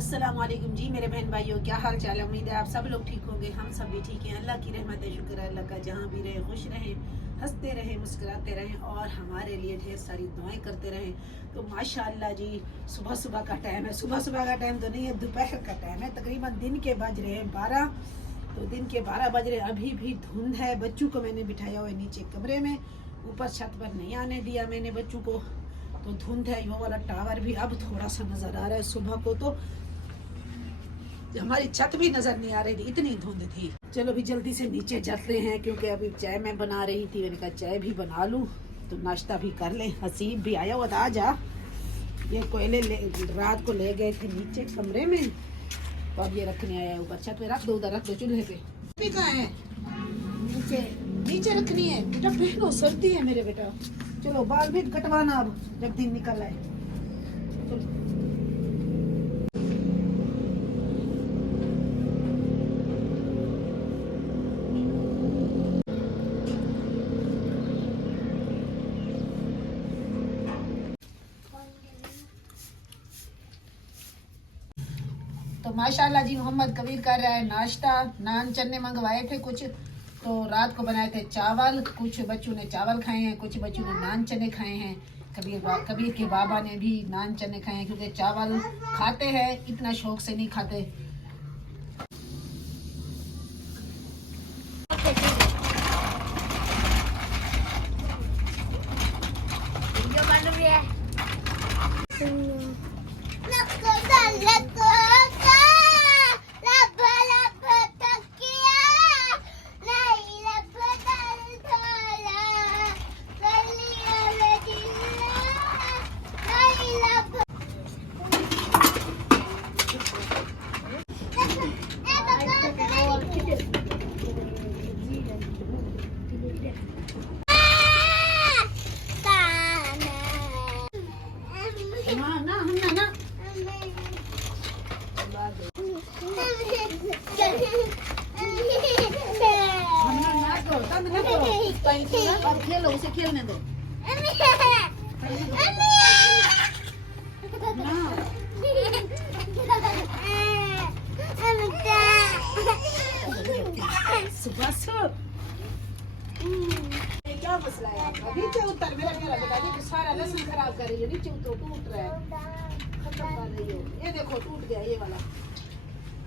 अस्सलाम वालेकुम जी मेरे बहन भाइयों, क्या हाल चाल है। उम्मीद है आप सब लोग ठीक होंगे। हम सब भी ठीक हैं। अल्लाह की रहमत है, शुक्र है अल्लाह का। जहाँ भी रहे खुश रहें, हंसते रहें, मुस्कुराते रहें और हमारे लिए ढेर सारी दुआएं करते रहें। तो माशाअल्लाह जी, सुबह सुबह का टाइम है। सुबह सुबह का टाइम तो नहीं है, दोपहर का टाइम है। तकरीबन दिन के बज रहे हैं 12। तो दिन के 12 बज रहे, अभी भी धुंध है। बच्चों को मैंने बिठाया हुआ है नीचे कमरे में, ऊपर छत पर नहीं आने दिया मैंने बच्चों को। तो धुंध है। वो वाला टावर भी अब थोड़ा सा नज़र आ रहा है। सुबह को तो हमारी छत भी नजर नहीं आ रही थी, इतनी धुंध थी। चलो भी जल्दी से नीचे जाते हैं, क्योंकि अभी चाय मैं बना रही थी। मैंने कहा चाय भी बना लूं तो नाश्ता भी कर लें। हसीब भी आया हुआ था। आज ये कोयले रात को ले गए थे नीचे कमरे में, तो अब ये रखने आया है ऊपर छत पे। रख दो, उधर रख दो चूल्हे पे। कहाँ है? नीचे नीचे रखनी है बेटा, पहनो, सर्दी है मेरे बेटा। चलो बाल भी कटवाना अब जब दिन निकल आए। चलो तो माशाल्लाह जी मोहम्मद कबीर कर रहा है नाश्ता। नान चने मंगवाए थे कुछ, तो रात को बनाए थे चावल। कुछ बच्चों ने चावल खाए हैं, कुछ बच्चों ने नान चने खाए हैं। कबीर के बाबा ने भी नान चने खाए हैं, क्योंकि चावल खाते हैं, इतना शौक से नहीं खाते। अब खेलो, उसे खेलने दो। क्या मसला है आपका? नीचे उतर, मेरा बेटा देखो सारा लहसुन खराब कर रही है। नीचे उतर, टूट रहा है, खत्म कर रही हो। ये देखो टूट गया ये वाला।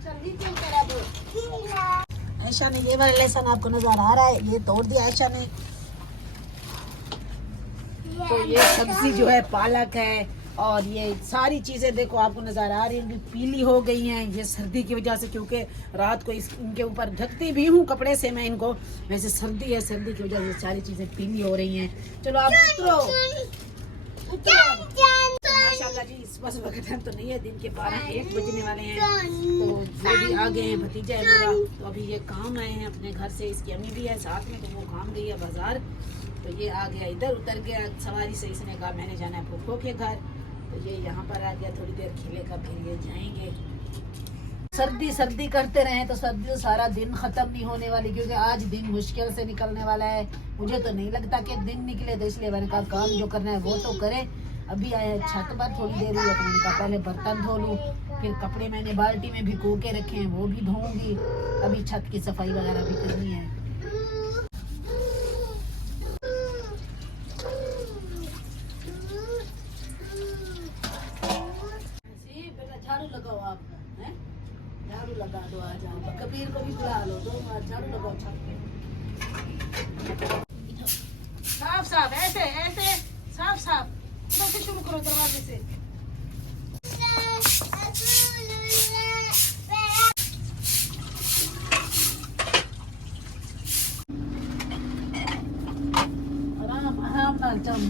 चल नीचे उतर अब। आयशा ने ये वाला लहसुन आपको नजर आ रहा है, ये तोड़ दिया आयशा ने। तो ये सब्जी जो है पालक है, और ये सारी चीजें देखो आपको नजर आ रही है, पीली हो गई हैं। ये सर्दी की वजह से, क्योंकि रात को इनके ऊपर ढकती भी हूँ कपड़े से मैं इनको। वैसे सर्दी है, सर्दी की वजह से सारी चीजें पीली हो रही हैं। चलो आप उतरो, माशाल्लाह जी इस बस वक्त तो नहीं है, दिन के 12-1 बजने वाले हैं। तो ये भी आ गए हैं, भतीजा है मेरा। तो अभी ये काम आए हैं अपने घर से, इसकी अम्मी भी है साथ में, तो वो काम गई है बाजार। तो ये आ गया, इधर उतर गया सवारी से। इसने कहा मैंने जाना है फूफो के घर, तो ये यहाँ पर आ गया। थोड़ी देर खेलेगा, फिर ये जाएंगे। सर्दी सर्दी करते रहे तो सर्दी तो सारा दिन खत्म नहीं होने वाली, क्योंकि आज दिन मुश्किल से निकलने वाला है। मुझे तो नहीं लगता कि दिन निकले, तो इसलिए मैंने कहा काम जो करना है वो तो करे। अभी आए छत पर, थोड़ी देर हुई, तो मैंने कहा पहले बर्तन धो लूँ, फिर कपड़े मैंने बाल्टी में भिगो के रखे हैं वो भी धोऊंगी। अभी छत की सफाई वगैरह भी करनी है। झाड़ू लगाओ आप, हैं? झाड़ू लगा दो आज आप। कबीर को भी बुला लो, दो झाड़ू लगाओ छत पे। साफ साफ, ऐसे ऐसे साफ साफ। इधर से शुरू करो, दरवाजे से। आराम आराम ना जम।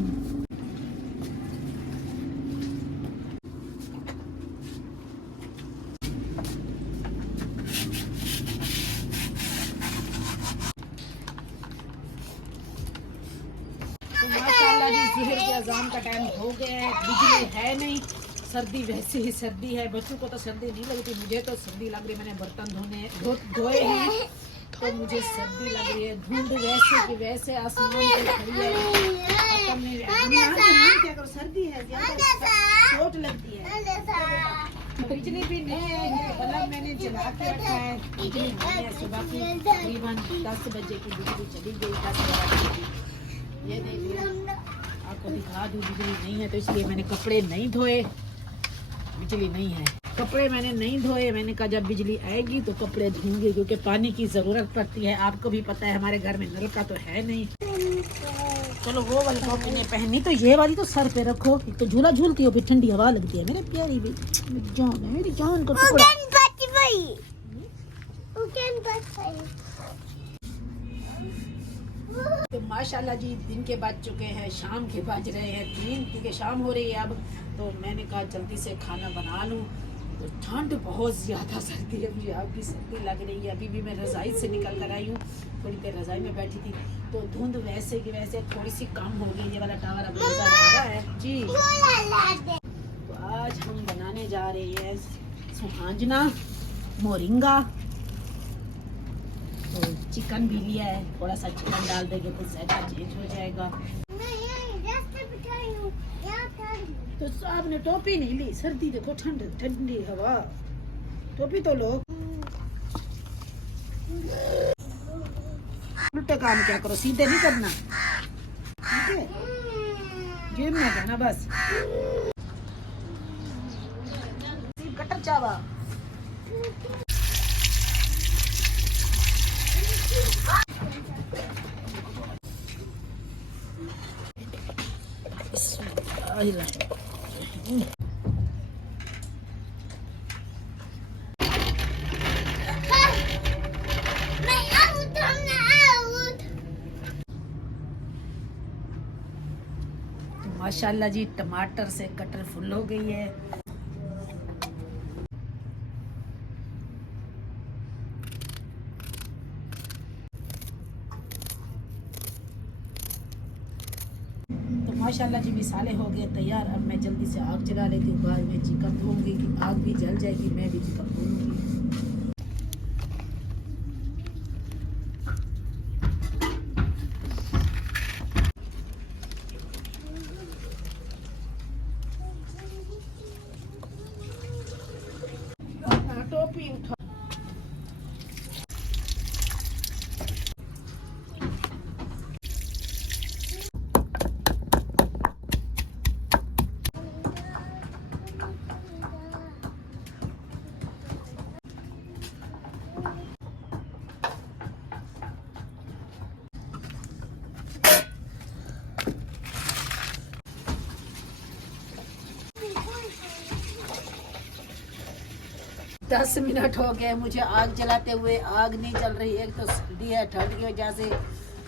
माशाल्लाह जी ज़ोहर के अज़ान का टाइम हो गया है, बिजली है नहीं। सर्दी वैसे ही सर्दी है, बच्चों को तो सर्दी नहीं लगती, मुझे तो सर्दी लग रही। मैंने बर्तन धोए हैं तो मुझे सर्दी लग रही है। धुंध वैसे की वैसे आसमान पे खड़ी है, खत्म नहीं। क्या करो, सर्दी है, चोट लगती है। तो बिजली भी नहीं है, बल्ब मैंने जला के रखा है, बिजली नहीं है। सुबह की तकरीबन 10 बजे की बिजली चली गई, 10-12 बजे की। ये देखिए आपको दिखा दूँ, बिजली नहीं है तो इसलिए मैंने कपड़े नहीं धोए। बिजली नहीं है, कपड़े मैंने नहीं धोए। मैंने कहा जब बिजली आएगी तो कपड़े धोंगे, क्योंकि पानी की ज़रूरत पड़ती है। आपको भी पता है हमारे घर में नल का तो है नहीं। चलो वो वाली टोपी ने पहनी, तो ये वाली तो सर पे रखो। एक तो झूला झूलती हो, फिर ठंडी हवा लगती है। मेरे प्यारी भी जान है, मेरी जान का टुकड़ा। तो माशाल्लाह जी दिन के बज चुके हैं, शाम के बज रहे हैं 3, क्योंकि शाम हो रही है अब। तो मैंने कहा जल्दी से खाना बना लूँ। तो ठंड बहुत ज़्यादा, सर्दी है, मुझे अब भी सर्दी लग रही है। अभी भी मैं रज़ाई से निकल कर आई हूँ, थोड़ी देर रज़ाई में बैठी थी। तो धुंध वैसे की वैसे थोड़ी सी कम हो गई। ये वाला टावर अब नजर आ रहा है जी। तो आज हम बनाने जा रहे हैं सुहांजना मोरिंगा। तो चिकन भी लिया है, थोड़ा सा चिकन डाल देंगे तो ज़्यादा चेंज हो जाएगा। तो आपने टोपी नहीं ली, सर्दी देखो, ठंडी हवा, टोपी तो लो। उल्टे काम क्या करो, सीधे नहीं करना, ठीक है? जेब में जाना बस। कटर चावा माशाल्लाह जी टमाटर से कटर फुल हो गई है। तो माशाल्लाह जी मिसाले हो गए तैयार। अब मैं जल्दी से आग जला लेती हूँ, बाद में चिकन धोऊंगी कि आग भी जल जाएगी, मैं भी चिकन धोऊंगी। टोपी उठा, दस मिनट हो गए मुझे आग जलाते हुए। आग नहीं जल रही, एक तो सर्दी है, ठंड की वजह से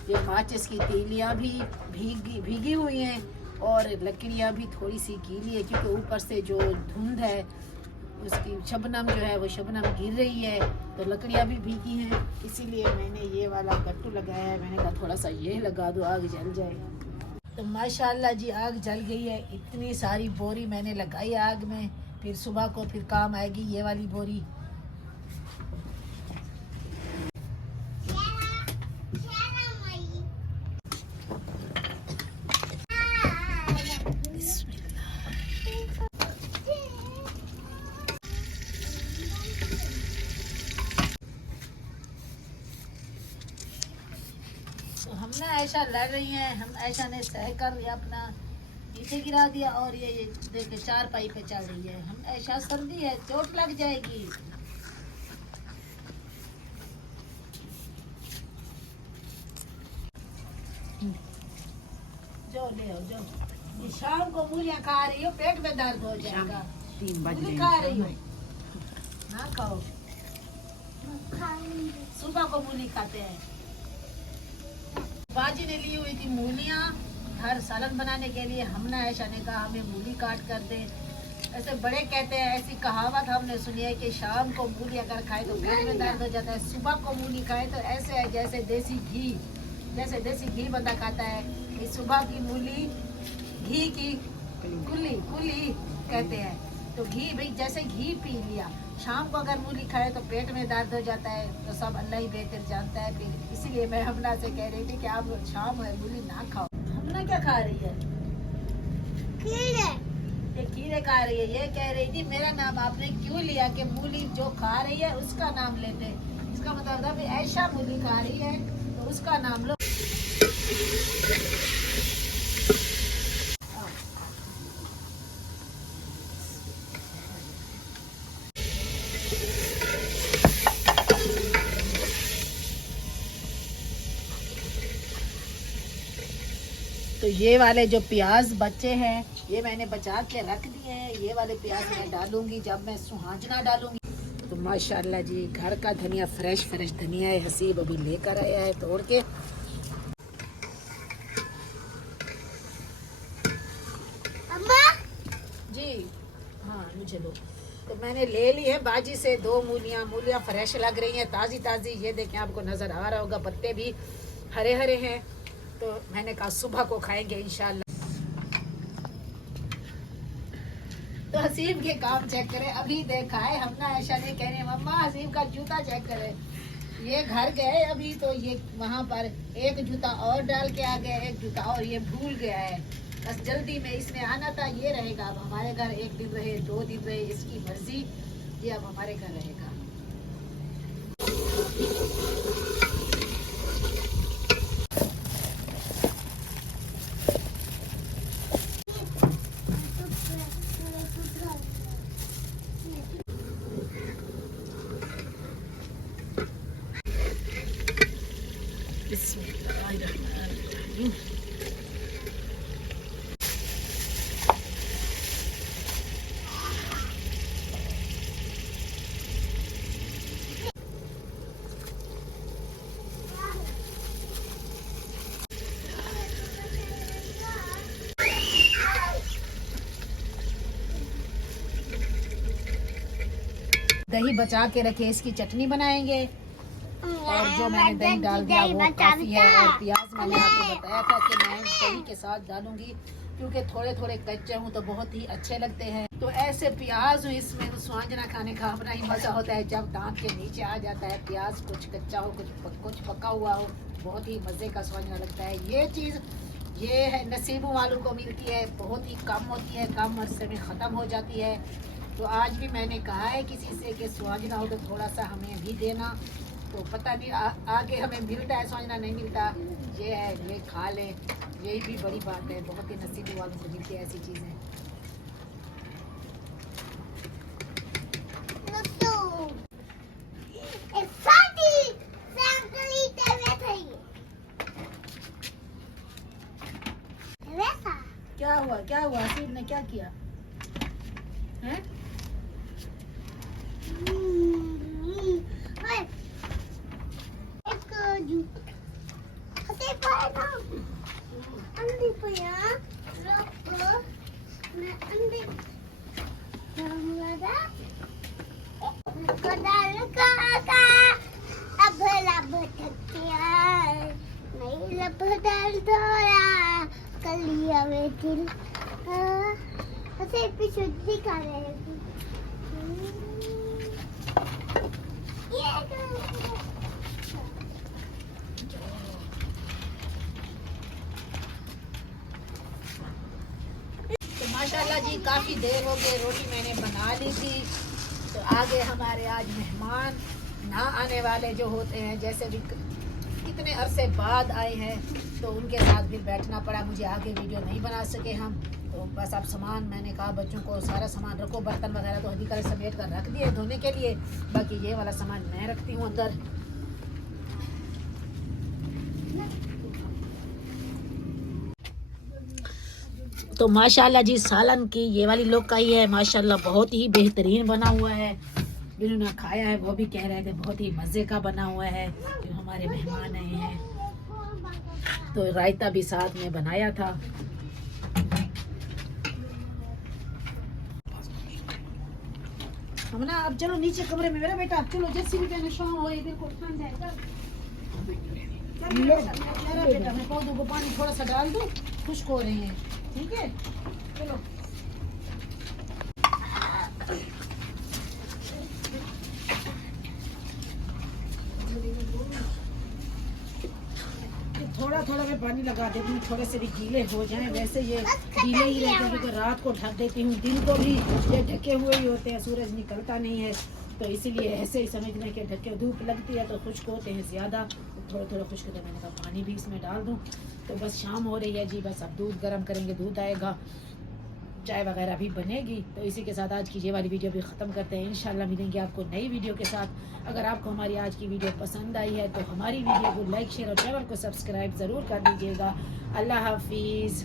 ये माचिस की तीलियाँ भी भीगी हुई हैं और लकड़ियाँ भी थोड़ी सी गीली है, क्योंकि ऊपर से जो धुंध है उसकी शबनम जो है वो शबनम गिर रही है, तो लकड़ियाँ भी भीगी हैं। इसीलिए मैंने ये वाला गट्टू लगाया है। मैंने कहा थोड़ा सा ये लगा दो, आग जल जाए। तो माशाल्लाह जी आग जल गई है। इतनी सारी बोरी मैंने लगाई आग में, फिर सुबह को फिर काम आएगी ये वाली बोरी। तो हम ना ऐशा लड़ रही हैं, हम ऐशा ने सह कर लिया, अपना नीचे गिरा दिया और ये देखे 4 पाई पे चल रही है। हम ऐशा सर्दी है, चोट लग जाएगी। जो ले आओ जो। ये शाम को मूलियाँ खा रही हो, पेट में दर्द हो जाएगा। 3 बजे खा रही हो ना, खाओ। सुबह को मूली खाते हैं। बाजी ने ली हुई थी मूलियाँ हर सालन बनाने के लिए। हमने ऐशा ने कहा हमें मूली काट कर दे। ऐसे बड़े कहते हैं, ऐसी कहावत हमने सुनी है कि शाम को मूली अगर खाए तो पेट में दर्द हो जाता है, सुबह को मूली खाए तो ऐसे है जैसे देसी घी बंदा खाता है। कि सुबह की मूली घी की कुली कहते हैं। तो घी भाई जैसे घी पी लिया, शाम को अगर मूली खाए तो पेट में दर्द हो जाता है। तो सब अल्लाह ही बेहतर जानता है। फिर इसीलिए मैं हमना से कह रही थी कि आप शाम है मूली ना खाओ। हमना क्या खा रही है? ये खीरे खा रही है, ये कह रही थी मेरा नाम आपने क्यों लिया कि मूली जो खा रही है उसका नाम लेते। इसका मतलब था ऐशा मूली खा रही है तो उसका नाम लो। तो ये वाले जो प्याज बचे हैं ये मैंने बचा के रख दिए हैं। ये वाले प्याज मैं डालूंगी जब मैं सुहाजना डालूंगी। तो माशाल्लाह जी घर का धनिया फ्रेश धनिया है। हसीब अभी लेकर आया है तोड़ के। अम्मा जी हाँ मुझे लो। तो मैंने ले ली है बाजी से 2 मूलियाँ फ्रेश लग रही हैं, ताज़ी। ये देखें आपको नज़र आ रहा होगा, पत्ते भी हरे हरे हैं। तो मैंने कहा सुबह को खाएंगे इंशाल्लाह। तो हसीब के काम चेक करें, अभी देखा है हम ना ऐसा नहीं कह रहे मम्मा हसीब का जूता चेक करें। ये घर गए अभी तो ये वहाँ पर एक जूता और डाल के आ गए, एक जूता और ये भूल गया है। बस जल्दी में इसने आना था। ये रहेगा अब हमारे घर, 1 दिन रहे 2 दिन रहे इसकी मर्जी, ये अब हमारे घर रहेगा। दही बचा के रखे, इसकी चटनी बनाएंगे। और जो मैंने दही डाल दिया वो काफी है। और प्याज मैंने आपको बताया था कि मैं दही के साथ डालूंगी क्योंकि थोड़े कच्चे हूँ तो बहुत ही अच्छे लगते हैं। तो ऐसे प्याज इसमें सुहाजना खाने का अपना ही मजा होता है जब दांत के नीचे आ जाता है प्याज, कुछ कच्चा हो कुछ पका हुआ हो, बहुत ही मजे का सुहाजना लगता है। ये चीज ये है नसीबों वालों को मिलती है, बहुत ही कम होती है, कम अरसे में ख़त्म हो जाती है। तो आज भी मैंने कहा है किसी से कि सुहाजना हो तो थोड़ा सा हमें भी देना। तो पता नहीं आगे हमें मिलता है सुहाजना नहीं मिलता, ये है ये खा ले, यही भी बड़ी बात है। बहुत ही नसीबों वालों को मिलती है ऐसी चीज़ें। क्या हुआ हसीब ने क्या किया है? तो माशाल्लाह जी काफ़ी देर हो गई, रोटी मैंने बना ली थी। तो आगे हमारे आज मेहमान ना आने वाले जो होते हैं, जैसे भी कितने अरसे बाद आए हैं तो उनके साथ फिर बैठना पड़ा मुझे। आगे वीडियो नहीं बना सके हम। तो बस अब सामान मैंने कहा बच्चों को सारा सामान रखो, बर्तन वगैरह तो हदी कलर समेट कर रख दिए धोने के लिए, बाकी ये वाला सामान मैं रखती हूँ अंदर। तो माशाल्लाह जी सालन की ये वाली लोग का ही है, माशाल्लाह बहुत ही बेहतरीन बना हुआ है। जिन्होंने खाया है वो भी कह रहे थे बहुत ही मज़े का बना हुआ है। जो हमारे मेहमान आए हैं तो रायता भी साथ में बनाया था। हम ना अब चलो नीचे कमरे में, मेरा बेटा चलो जैसे भी कहना शाम हो देखो ठंड है। मेरा बेटा मैं पौधों को पानी थोड़ा सा डाल दूँ, खुश्क हो रहे हैं, ठीक है चलो। थोड़ा थोड़ा मैं पानी लगा देती हूँ, थोड़े से भी गीले हो जाएं। वैसे ये गीले ही रहते हैं क्योंकि रात को ढक देती हूँ, दिन को भी ये ढके हुए ही होते हैं, सूरज निकलता नहीं है, तो इसीलिए ऐसे ही समझ लें कि ढके। धूप लगती है तो खुश्क होते हैं ज़्यादा, थोड़े थोड़े खुश्क होते हैं। मैंने कहा पानी भी इसमें डाल दूँ। तो बस शाम हो रही है जी, बस अब दूध गर्म करेंगे, दूध आएगा, चाय वगैरह भी बनेगी। तो इसी के साथ आज की ये वाली वीडियो भी ख़त्म करते हैं। इंशाल्लाह मिलेंगे आपको नई वीडियो के साथ। अगर आपको हमारी आज की वीडियो पसंद आई है तो हमारी वीडियो को लाइक शेयर और चैनल को सब्सक्राइब ज़रूर कर दीजिएगा। अल्लाह हाफिज़।